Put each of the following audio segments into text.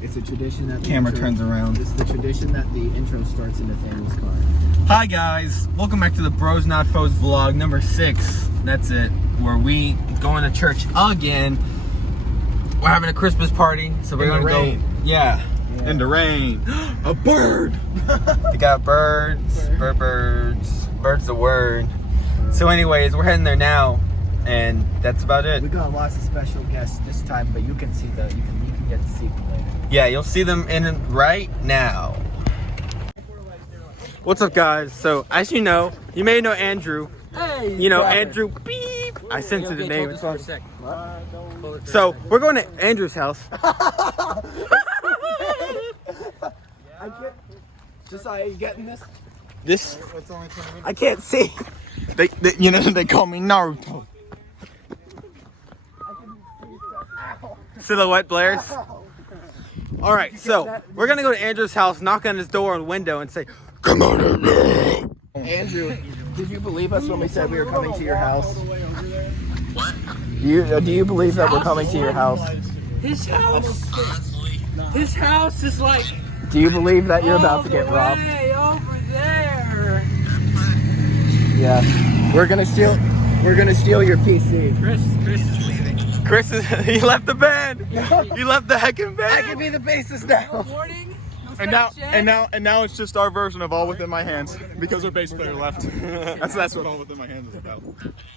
It's a tradition that the camera turns around. It's the tradition that the intro starts in Nathaniel's car. Hi guys, welcome back to the Bros Not Foes vlog number 6. That's it. Where we going to church again. We're having a Christmas party, so we're gonna go. Yeah. In the rain. A bird. We got birds. Bird's the word. So anyways, we're heading there now, and that's about it. We got lots of special guests this time, but you can see you can get to see them later. Yeah, you'll see them in right now. What's up, guys? So as you know, you may know Andrew. Hey. You know Andrew. Beep. I censored the name. So we're going to Andrew's house. I get. Josiah, you getting this? This I can't see. they call me Naruto. Silhouette blares. All right, so we're gonna go to Andrew's house, knock on his door and window, and say, "Come on in now." Andrew, did you believe us when we said we were coming to your house? What? Do you believe that we're coming to your house? His house is like. Do you believe that you're about to get robbed? Way over there. Yeah. We're gonna steal your PC. Chris is leaving. He left the band. He left the heckin' band. Give me the bases now. Morning. And now it's just our version of All Within My Hands because our bass player left. That's what All Within My Hands is about.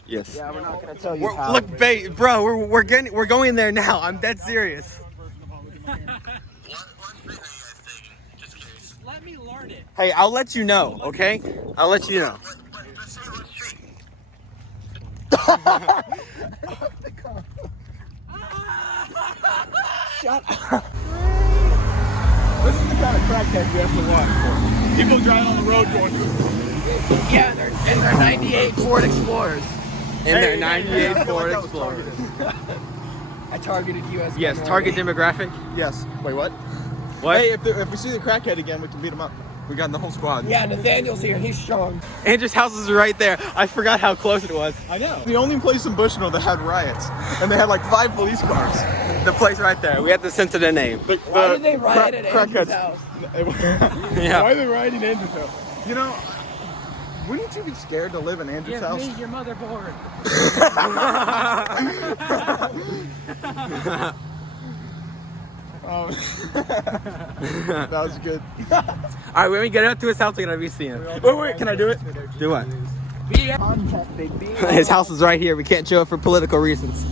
Yes. Yeah, we're not gonna tell you how. Look, bro, we're going there now. I'm dead serious. Let me learn it. Hey, I'll let you know, okay? I'll let you know. Shut up. This is the kind of crackhead you have to watch for. People driving on the road going, Yeah, they're in their 98 Ford Explorers. In their 98 Ford Explorer. I targeted you as Yes, target demographic. yes. Wait, what? What? Hey, if we see the crackhead again, we can beat him up. We got the whole squad. Yeah, Nathaniel's here. He's strong. Andrew's house is right there. I forgot how close it was. I know. The only place in Bushnell that had riots, and they had like 5 police cars. The place right there. We have to censor the name. Why did they riot at Andrew's house? Yeah. Why are they rioting Andrew's house? You know, wouldn't you be scared to live in Andrew's Give house? me your motherboard. That was good. All right, when we get up to his house, we're gonna be seeing him. Wait, can I do it? Do what? Contact, big B. His house is right here. We can't show it for political reasons.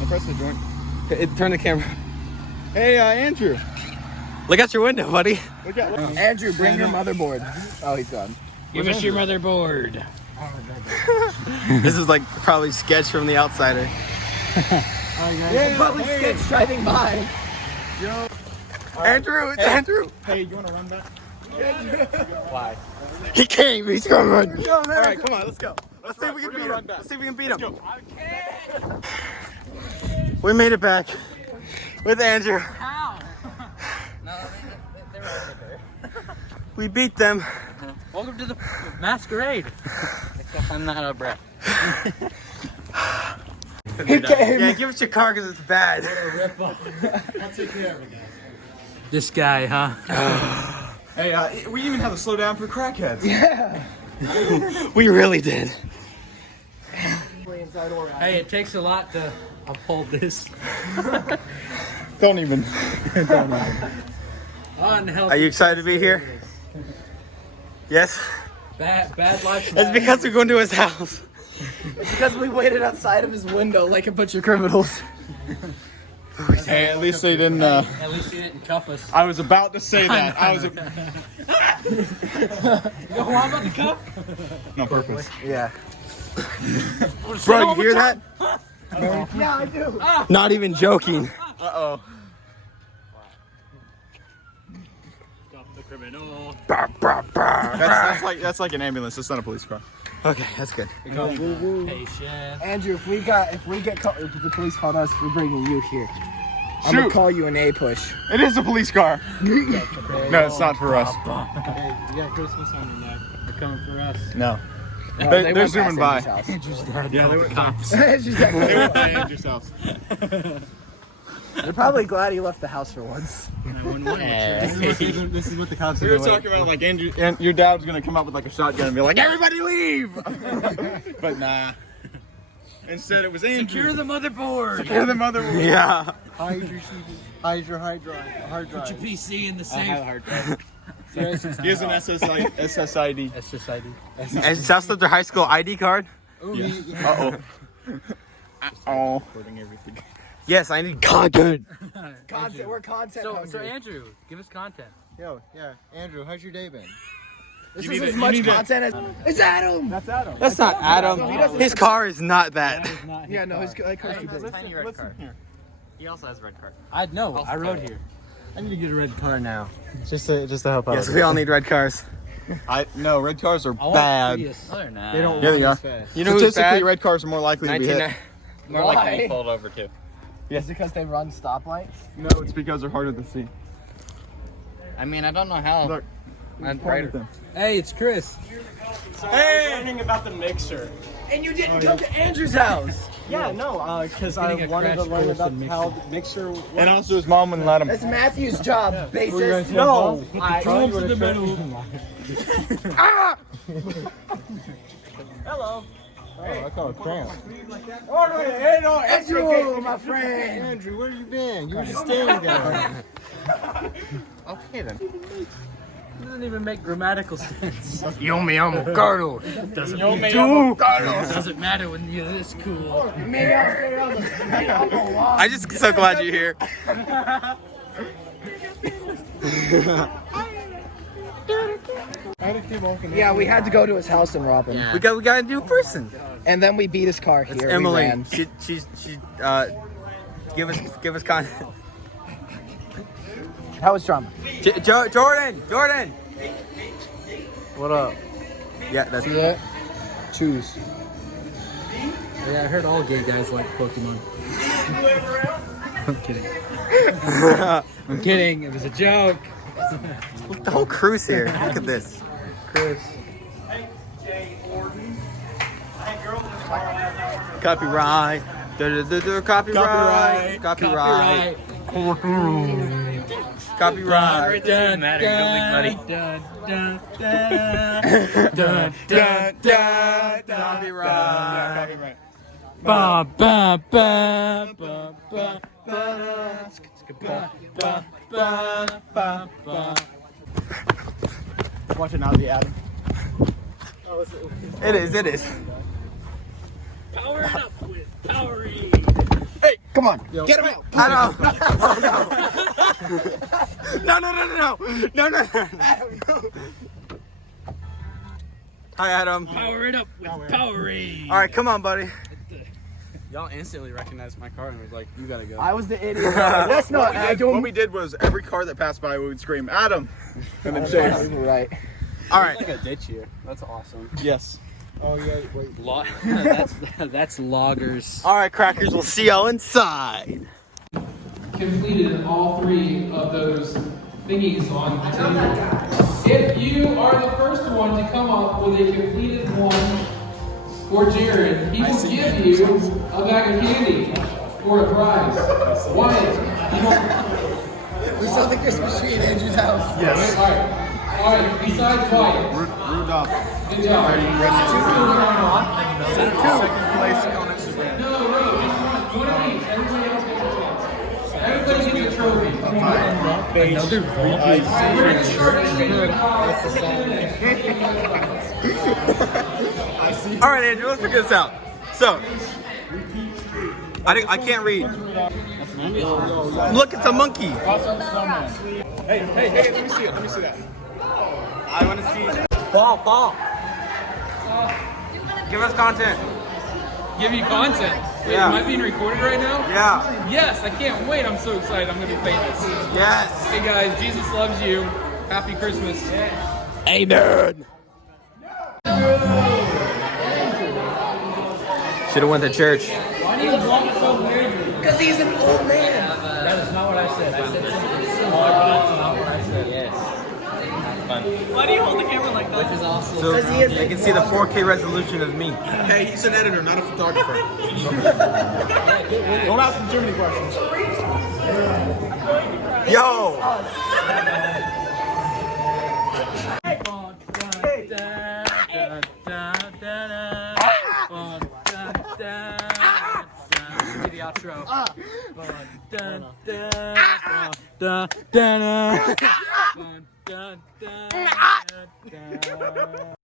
I'll press the joint. Turn the camera. Hey, Andrew. Look out your window, buddy. Look at Andrew, bring your motherboard. Oh, he's gone. Give us your motherboard. This is like probably sketch from The Outsider. Yeah, public sketch driving by. Yo. Andrew, it's Andrew. Hey, you want to run back? Why? He came. He's coming. All All right, come on, let's go. Let's see if we can beat him. Let's see if we can beat him. We made it back with Andrew. How? No, they're right there. We beat them. Welcome to the masquerade. Except I'm not out of breath. He came. Yeah, give us your car because it's bad. I'll take care of it, guys. This guy, huh? Hey, we even had to slow down for crackheads. Yeah. We really did. Hey, it takes a lot to uphold this. Don't even. Unhealthy. Are you excited to be here? Yes? Bad life. It's because we're going to his house. It's because we waited outside of his window like a bunch of criminals. Hey, at least they didn't. At least you didn't cuff us. I was about to say that. I was. Yo, I'm about to cuff. On purpose. Yeah. Bro, you hear that? Yeah, I do. Not even joking. Uh-oh. The criminal. That's like an ambulance. It's not a police car. Okay, that's good. Patient. Andrew, if we get if the police called us for bringing you here, I'm gonna Shoot. call you an A push. It is a police car. No, it's not for us. Hey, you got Christmas on your neck. They're coming for us. No. No, They're went zooming past by. Andrew's house. Yeah, they went. Cops. She's like, They went by Andrew's house. They're probably glad he left the house for once. This is what the cops We were talking about like Andrew, and your dad was gonna come up with like a shotgun and be like, "Everybody leave!" But nah. Instead, it was Andrew. Secure the motherboard. Secure the motherboard. Yeah. Hide your hard drive. Put your PC in the safe. He has an SSID. SSID. And that's their high school ID card? Oh. Yes, I need content. Content, we're content So hungry. Andrew, give us content. Yo, yeah. Andrew, how's your day been? This is as much content as... It's Adam! That's Adam. That's not Adam. His car is not that. Yeah, no, his car's too big. Tiny red car. Here. He also has a red car. I know. I rode here. I need to get a red car now. Just to help out. Yes, we all need red cars. No, red cars are I want bad. Prius. No, they're not. They don't Yeah, they run are. as fast. You know who's Statistically, bad? red cars are more likely to be hit. More Why? like to be pulled over too. Is it because they run stoplights? No, it's because they're harder to see. I mean, I don't know how. Look, I'm point brighter. at them. Hey, it's Chris. Learning about the mixer. And you didn't come to Andrew's house! Yeah, no, because I Getting a wanted to crash learn course about in how the mixer works. And also, his mom wouldn't let him. That's Matthew's job, bassist. No, Drums in the middle. Hello. Oh, I call it cramp. Andrew, my friend! Andrew, where you been? You were just standing there. Okay then. Doesn't even make grammatical sense. Yo me amo Carlos. Doesn't matter when you're this cool. I just so glad you're here. Yeah, we had to go to his house and rob him. We got a new person. And then we beat his car here. It's We Emily. ran. She give us content. How was drama? Jordan. What up? Yeah, that's See that? Choose. Yeah, I heard all gay guys like Pokemon. I'm kidding. I'm kidding. It was a joke. Look, the whole crew's here. Look at this. Chris. Copyright. Copyright. Copyright. Copyright. Doesn't matter. You don't make money. Copyright. Ba ba ba ba ba ba ba ba. Watch it now, the Adam. It is. Power it up with Powerade. Come on, get him out! I know. No. Hi, Adam. Power it up with Powerade. All right, come on, buddy. Y'all instantly recognized my car and was like, "You gotta go." I was the idiot. That's not What we did was every car that passed by, we would scream, "Adam!" and then chase. Right. All right. Like a ditch here. That's awesome. Yes. Oh yeah, wait. That's loggers. All right, crackers. We'll see y'all inside. Completed all 3 of those thingies on the table. If you are the first one to come up with a completed one for Jared, he will give you a bag of candy for a prize. Wyatt. We saw the Christmas tree at Andrew's house. Yes. All right. Besides Wyatt. Rudolph. Good job. Second place on Instagram. No, just one of each. Everybody else gets a chance. Everybody gets a trophy. Another All right, Andrew. Let's figure this out. So, I can't read. Look, it's a monkey. Hey, let me see it. Let me see that. I want to see. Paul. Give us content. Give you content. Wait, Yeah. am I being recorded right now? Yeah. Yes, I can't wait. I'm so excited. I'm going to be famous. Yes. Hey guys, Jesus loves you. Happy Christmas. Amen. Should have went to church. Why do you walk so weirdly? Because he's an old man. That is not what I said. I said something similar, but that's not what I said. Yes. Why do you hold the camera like that? Which is also. So they can see the 4K resolution of me. Hey, he's an editor, not a photographer. Don't ask him too many questions. dun, dun. Do the outro. Dun, dun, dun, dun, dun, dun, dun, dun, dun, dun.